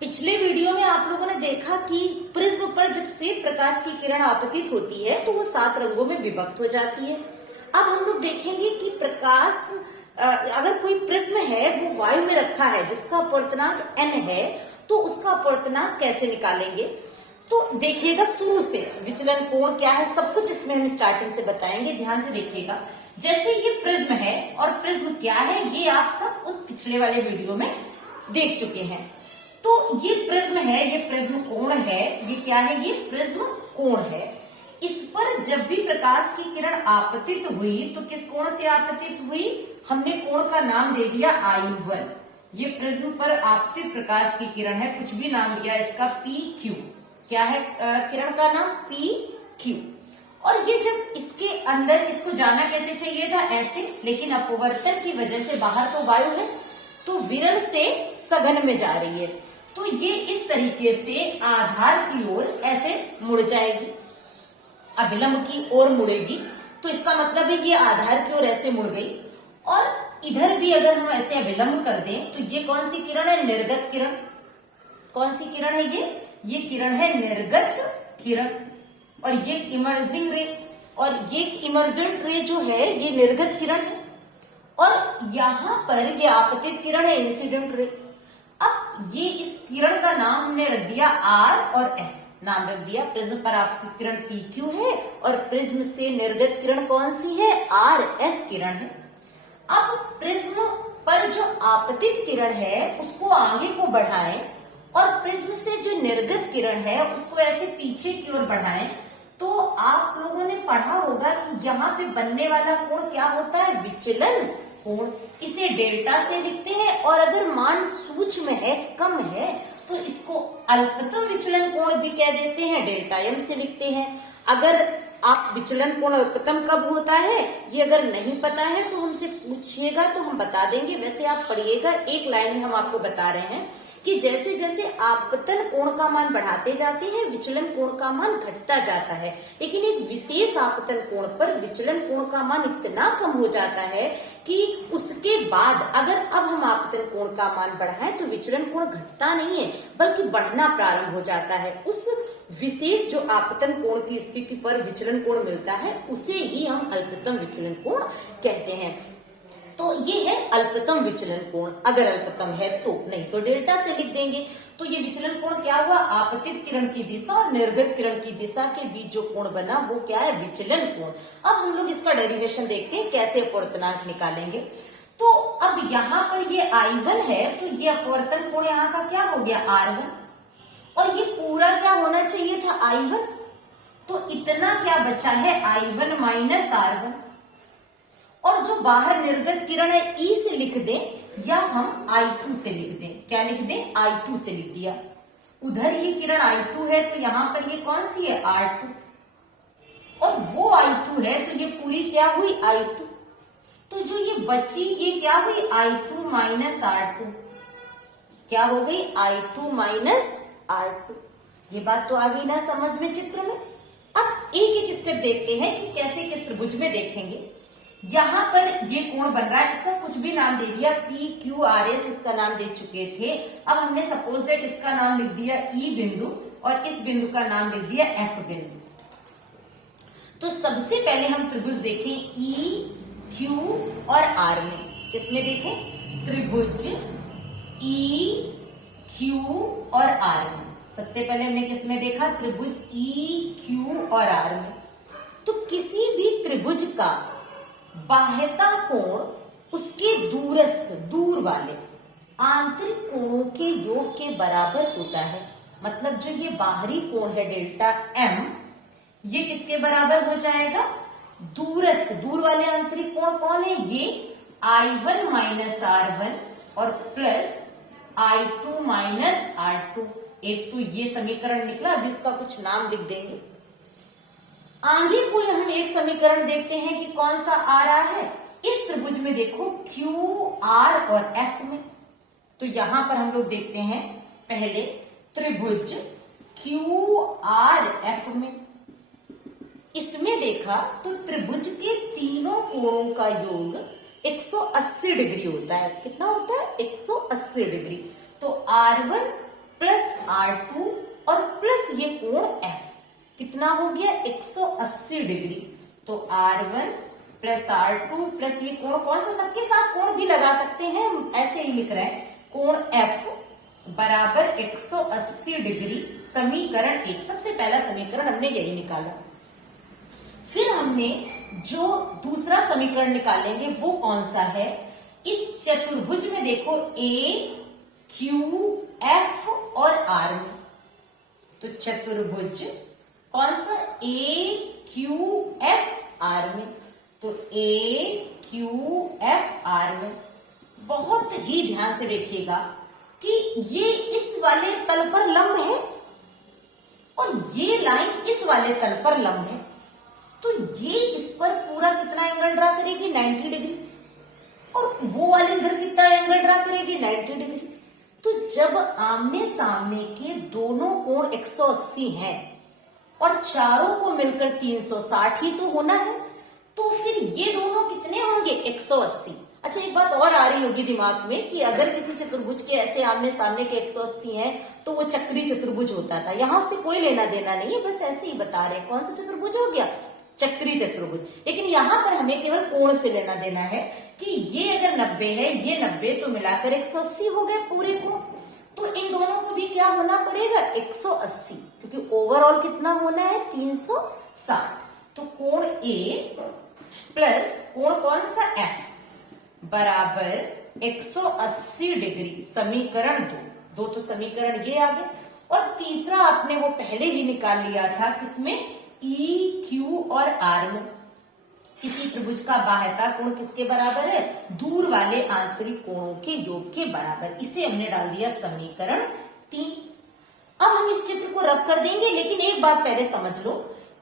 पिछले वीडियो में आप लोगों ने देखा कि प्रिज्म पर जब श्वेत प्रकाश की किरण आपतित होती है तो वो 7 रंगों में विभक्त हो जाती है। अब हम लोग देखेंगे कि प्रकाश अगर कोई प्रिज्म है वो वायु में रखा है जिसका अपवर्तनांक n है तो उसका अपवर्तनांक कैसे निकालेंगे। तो देखिएगा शुरू से विचलन कोण क्या है सब कुछ इसमें हम स्टार्टिंग से बताएंगे, ध्यान से देखिएगा। जैसे ये प्रिज्म है और प्रिज्म क्या है ये आप सब उस पिछले वाले वीडियो में देख चुके हैं। तो ये प्रिज्म है, ये प्रिज्म कोण है, ये क्या है, ये प्रिज्म कोण है। इस पर जब भी प्रकाश की किरण आपतित हुई तो किस कोण से आपतित हुई, हमने कोण का नाम दे दिया I1। ये प्रिज्म पर आपतित प्रकाश की किरण है, कुछ भी नाम दिया इसका PQ। क्या है किरण का नाम, PQ। और ये जब इसके अंदर इसको जाना कैसे चाहिए था, ऐसे, लेकिन अपवर्तन की वजह से बाहर तो वायु है तो विरल से सघन में जा रही है, तो ये इस तरीके से आधार की ओर ऐसे मुड़ जाएगी, अभिलंब की ओर मुड़ेगी। तो इसका मतलब है ये आधार की ओर ऐसे मुड़ गई। और इधर भी अगर हम ऐसे अभिलंब कर दें तो ये कौन सी किरण है, निर्गत किरण। कौन सी किरण है ये किरण है निर्गत किरण। और ये इमर्जिंग रे, और ये इमर्जेंट रे जो है ये निर्गत किरण है। और यहां पर ये आपतित किरण है इंसिडेंट रे। अब ये इस किरण का नाम हमने रख दिया R और S नाम रख दिया। प्रिज्म पर आपतित किरण PQ है और प्रिज्म से निर्गत किरण कौन सी है, RS किरण है। अब प्रिज्म पर जो आपतित किरण है उसको आगे को बढ़ाएं और प्रिज्म से जो निर्गत किरण है उसको ऐसे पीछे की ओर बढ़ाएं। तो आप लोगों ने पढ़ा होगा कि यहाँ पे बनने वाला कोण क्या होता है, विचलन कोण। इसे डेल्टा से लिखते हैं और अगर मान सूक्ष्म है, कम है, तो इसको अल्पतम विचलन कोण भी कह देते हैं, डेल्टा m से लिखते हैं। अगर आप विचलन कोण अल्पतम कब होता है ये अगर नहीं पता है तो हमसे पूछिएगा तो हम बता देंगे। वैसे आप पढ़िएगा, एक लाइन में हम आपको बता रहे हैं कि जैसे जैसे आपतन कोण का मान बढ़ाते जाते हैं विचलन कोण का मान घटता जाता है, लेकिन एक विशेष आपतन कोण पर विचलन कोण का मान इतना कम हो जाता है कि उसके बाद अगर अब हम आपतन कोण का मान बढ़ाएं तो विचलन कोण घटता नहीं है बल्कि बढ़ना प्रारंभ हो जाता है। उस विशेष जो आपतन कोण की स्थिति पर विचलन कोण मिलता है उसे ही हम अल्पतम विचलन कोण कहते हैं। तो ये है अल्पतम विचलन कोण, अगर अल्पतम है तो, नहीं तो डेल्टा से लिख देंगे। तो ये विचलन कोण क्या हुआ, आपतित किरण की दिशा और निर्गत किरण की दिशा के बीच जो कोण बना वो क्या है, विचलन कोण। अब हम लोग इसका डेरिवेशन देखते हैं कैसे अपवर्तनांक निकालेंगे। तो अब यहाँ पर ये I1 है तो ये अपवर्तन कोण यहाँ का क्या हो गया, R1। और ये पूरा क्या होना चाहिए था, I1। तो इतना क्या बचा है, I1 माइनस R1। और जो बाहर निर्गत किरण है E से लिख दें या हम I2 से लिख दें। क्या लिख दें, I2 से लिख दिया। उधर ये किरण I2 है तो यहां पर ये कौन सी है, R2। और वो I2 है तो ये पूरी क्या हुई, I2। तो जो ये बची ये क्या हुई, I2 माइनस R2। क्या हो गई, I2 माइनस R2। ये बात तो आ गई ना समझ में चित्र में। अब एक एक स्टेप देखते हैं कि कैसे किस त्रिभुज में देखेंगे। यहां पर ये कोण बन रहा है, इसका कुछ भी नाम दे दिया, PQRS इसका नाम दे चुके थे। अब हमने सपोज दैट इसका नाम लिख दिया E बिंदु और इस बिंदु का नाम लिख दिया F बिंदु। तो सबसे पहले हम त्रिभुज देखें E, Q और R में। किसमें देखें, त्रिभुज E, Q और R में। सबसे पहले हमने किसमें देखा, त्रिभुज E, Q और R में। तो किसी भी त्रिभुज का बाह्यता कोण उसके दूरस्थ, दूर वाले आंतरिक कोणों के योग के बराबर होता है। मतलब जो ये बाहरी कोण है डेल्टा m, ये किसके बराबर हो जाएगा, दूरस्थ, दूर वाले आंतरिक कोण कौन है, ये I1 माइनस R1 और प्लस I2 माइनस R2। एक तो ये समीकरण निकला, अभी इसका कुछ नाम लिख देंगे। आगे कोई हम एक समीकरण देखते हैं कि कौन सा आ रहा है इस त्रिभुज में। देखो Q, R और F में। तो यहां पर हम लोग देखते हैं पहले त्रिभुज Q, R, F में। इसमें देखा तो त्रिभुज के तीनों कोणों का योग 180 डिग्री होता है। कितना होता है, 180 डिग्री। तो R1 प्लस R2 और प्लस ये कोण F कितना हो गया 180 डिग्री। तो R1 प्लस R2 प्लस ये कोण कौन सा, सबके साथ कोण भी लगा सकते हैं, ऐसे ही लिख रहे हैं, कोण F बराबर 180 डिग्री। समीकरण 1, सबसे पहला समीकरण हमने यही निकाला। फिर हमने जो दूसरा समीकरण निकालेंगे वो कौन सा है, इस चतुर्भुज में देखो A Q F और R में, तो चतुर्भुज कौन सा A Q F R में, तो A Q F R में बहुत ही ध्यान से देखिएगा कि ये इस वाले तल पर लंब है और ये लाइन इस वाले तल पर लंब है, तो ये इस पर पूरा कितना एंगल ड्रा करेगी 90 डिग्री, और वो वाली इधर कितना एंगल ड्रा करेगी 90 डिग्री। तो जब आमने सामने के दोनों कोण 180 हैं और चारों को मिलकर 360 ही तो होना है, तो फिर ये दोनों कितने होंगे 180। अच्छा, एक बात और आ रही होगी दिमाग में कि अगर किसी चतुर्भुज के ऐसे आमने सामने के 180 हैं तो वो चक्री चतुर्भुज होता था, यहां से कोई लेना देना नहीं है, बस ऐसे ही बता रहे हैं कौन सा चतुर्भुज हो गया, चक्री चतुर्भुज। लेकिन यहां पर हमें केवल कोण से लेना देना है कि ये अगर 90 है, ये 90, तो मिलाकर 180 हो गए पूरे कोण। तो इन दोनों को भी क्या होना पड़ेगा 180, क्योंकि ओवरऑल कितना होना है 360। तो कोण A प्लस कोण कौन सा F बराबर 180 डिग्री। समीकरण 2 तो समीकरण ये आ गए, और तीसरा आपने वो पहले ही निकाल लिया था किसमें, E Q और R में। किसी त्रिभुज का बाह्यता कोण किसके बराबर है, दूर वाले आंतरिक कोणों के योग के बराबर। इसे हमने डाल दिया समीकरण 3। अब हम इस चित्र को रफ कर देंगे, लेकिन एक बात पहले समझ लो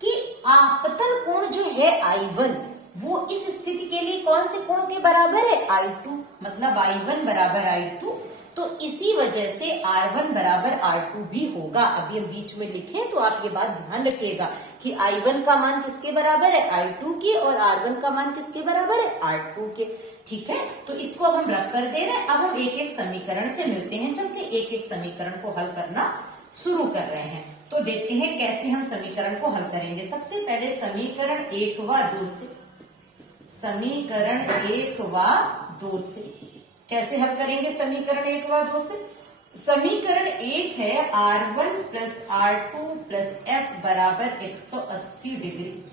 कि आपतन कोण जो है I1 वो इस स्थिति के लिए कौन से कोण के बराबर है I2, मतलब I1 बराबर I2, तो इसी वजह से R1 बराबर R2 भी होगा। अभी हम बीच में लिखें तो आप ये बात ध्यान रखिएगा कि I1 का मान किसके बराबर है I2 के, और R1 का मान किसके बराबर है R2 के। ठीक है, तो इसको अब हम रफ कर दे रहे हैं। अब हम एक एक समीकरण से मिलते हैं, चलते एक एक समीकरण को हल करना शुरू कर रहे हैं। तो देखते हैं कैसे हम समीकरण को हल करेंगे। सबसे पहले समीकरण 1 व 2 से, समीकरण 1 व 2 से कैसे हल करेंगे समीकरण 1 व 2 से। समीकरण 1 है R1 plus R2 plus F बराबर 180 डिग्री,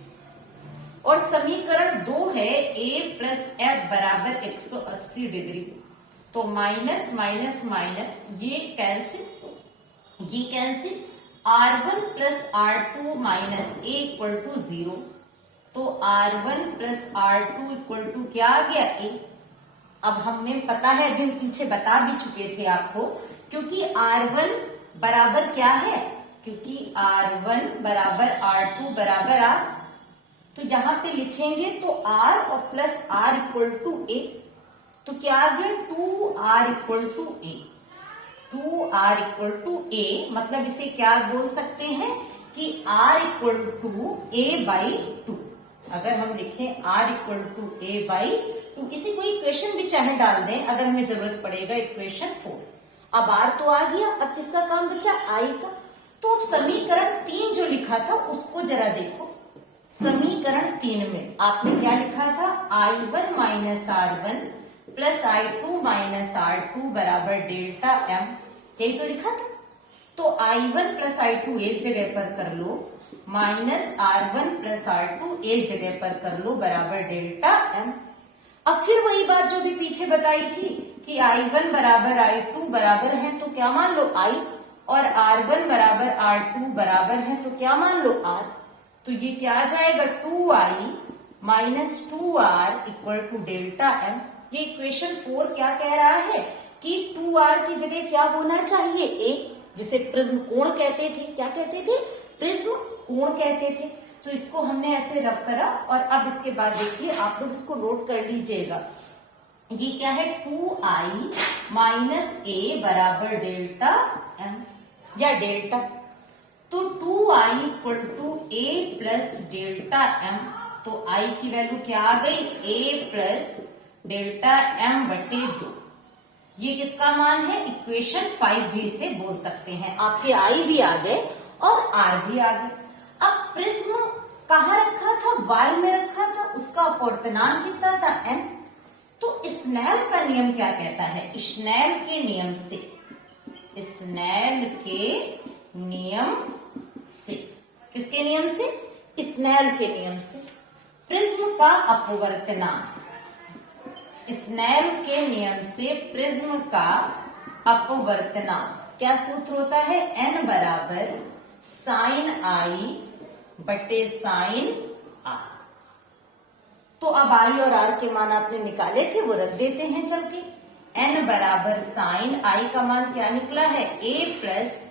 और समीकरण 2 है A प्लस F बराबर 180 डिग्री। तो माइनस माइनस माइनस ये कैंसिल, ये cancel, R1 plus R2 minus A equal to 0, तो R1 plus R2 equal to क्या आ गया A। अब हमें पता है, अभी हम पीछे बता भी चुके थे आपको, क्योंकि R1 बराबर क्या है, क्योंकि R1 बराबर R2 बराबर R, तो यहां पे लिखेंगे तो R और plus R equal to A, तो क्या आ गया 2R equal to A। 2R equal to A मतलब इसे क्या बोल सकते हैं कि R equal to A by 2। अगर हम लिखें R equal to A by 2, इसे कोई इक्वेशन भी चाहे डाल दें अगर हमें जरूरत पड़ेगा, इक्वेशन 4। अब R तो आ गया, अब किसका काम बचा I का। तो अब समीकरण 3 जो लिखा था उसको जरा देखो। समीकरण 3 में आपने क्या लिखा था, I1 minus R1 plus I2 minus R2 बराबर डेल्टा M, यही तो लिखा था। तो I1 प्लस I2 एक जगह पर कर लो, माइनस R1 प्लस R2 एक जगह पर कर लो, बराबर डेल्टा M। अब फिर वही बात जो भी पीछे बताई थी कि I1 बराबर I2 बराबर है तो क्या मान लो I, और R1 बराबर R2 बराबर है तो क्या मान लो R। तो ये क्या आ जाएगा 2I minus 2R equal to delta M। ये इक्वेशन 4 क्या कह रहा है कि 2R की जगह क्या होना चाहिए A, जिसे प्रिज्म कोण कहते थे। क्या कहते थे, प्रिज्म कोण कहते थे। तो इसको हमने ऐसे रफ करा, और अब इसके बाद देखिए आप लोग इसको नोट कर लीजिएगा। ये क्या है 2I माइनस A बराबर डेल्टा M या डेल्टा। तो 2I equal to A plus delta M, तो I की वैल्यू क्या आ गई A प्लस डेल्टा M बटे 2। ये किसका मान है? इक्वेशन 5 भी से बोल सकते हैं। आपके आई भी आ गए और आर भी आ गए। अब प्रिज्म कहाँ रखा था? वाई में रखा था। उसका अपवर्तनांक कितना था? एन। तो स्नेल का नियम क्या कहता है? स्नेल के नियम से, स्नेल के नियम से, किसके नियम से? स्नेल के नियम से प्रिज्म का अपवर्तनांक, स्नेल के नियम से प्रिज्म का अपवर्तनांक क्या सूत्र होता है? एन बराबर साइन आई बटे साइन आर। तो अब आई और आर के मान आपने निकाले थे, वो रख देते हैं चल के। एन बराबर साइन आई का मान क्या निकला है? A plus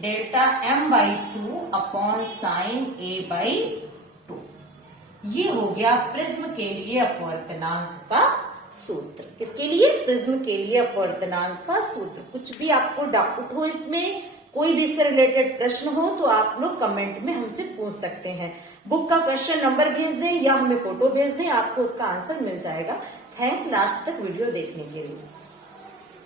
delta M by 2 upon sine A by 2। ये हो गया प्रिज्म के लिए अपवर्तनांक का सूत्र। किसके लिए? प्रिज्म के लिए अपवर्तनांक का सूत्र। कुछ भी आपको डाउट हो इसमें, कोई भी इससे रिलेटेड प्रश्न हो तो आप लोग कमेंट में हमसे पूछ सकते हैं। बुक का क्वेश्चन नंबर भेज दें या हमें फोटो भेज दें, आपको उसका आंसर मिल जाएगा। थैंक्स लास्ट तक वीडियो देखने के लिए।